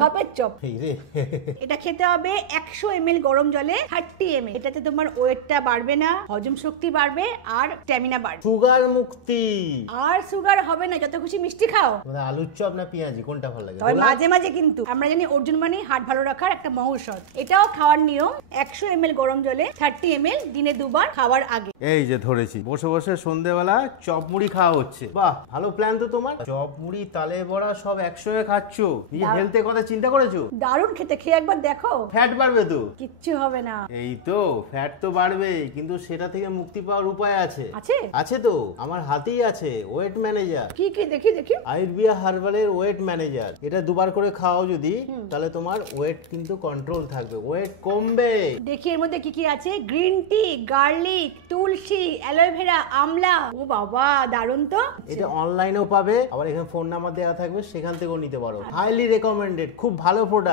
ঢপের chop. এই রে এটা খেতে হবে 100 ml গরম জলে 30 ml। এটাতে তোমার ওয়েটটা বাড়বে না, হজম শক্তি বাড়বে আর স্ট্যামিনা বাড়বে। সুগার মুক্তি। আর সুগার হবে না, যত খুশি মিষ্টি খাও। মানে আলুর চপ না পেঁয়াজি কোনটা ভালো লাগে? তবে মাঝে মাঝে কিন্তু আমরা জানি অর্জুন মানে হার্ট ভালো রাখার একটা মহৌষধ। এটাও খাওয়ার নিয়ম 100 ml গরম জলে 30 ml দিনে 2 বার খাওয়ার আগে। এই যে ধরেছি, বসে বসে সন্ধ্যেবেলা চপ মুড়ি খাওয়া হচ্ছে। বাহ, ভালো প্ল্যান তো তোমার। চপ মুড়ি তালে বড়া সব একসঙ্গে খাচ্ছ, নিজে হেলথের কথা চিন্তা করেছো? দারুণ খেতে, খেয়ে একবার দেখো। ফ্যাট বাড়বে তো? কিচ্ছু হবে না। এই তো, ফ্যাট তো বাড়বে, কিন্তু সেটা থেকে মুক্তি পাওয়ার উপায় আছে। আছে? আছে তো, আমার হাতেই আছে ওয়েট ম্যানেজার। কি কি দেখি দেখি। আয়ুর্বেদিক হার্বালের ওয়েট ম্যানেজার। এটা 2 বার করে খাও যদি, তাহলে তোমার ওয়েট কিন্তু কন্ট্রোল থাকবে, ওয়েট কমবে। দেখি এর মধ্যে কি কি আছে। গ্রিন টি, গার্লিক, তুলসী, অ্যালোভেরা, আমলা। ও বাবা, দারুণ তো। এটা অনলাইনেও পাবে, আবার এখানে ফোন নাম্বার দেওয়া থাকবে, সেখান থেকেও নিতে পারো। হাইলি রেকমেন্ডেড, খুব ভালো প্রোডাক্ট।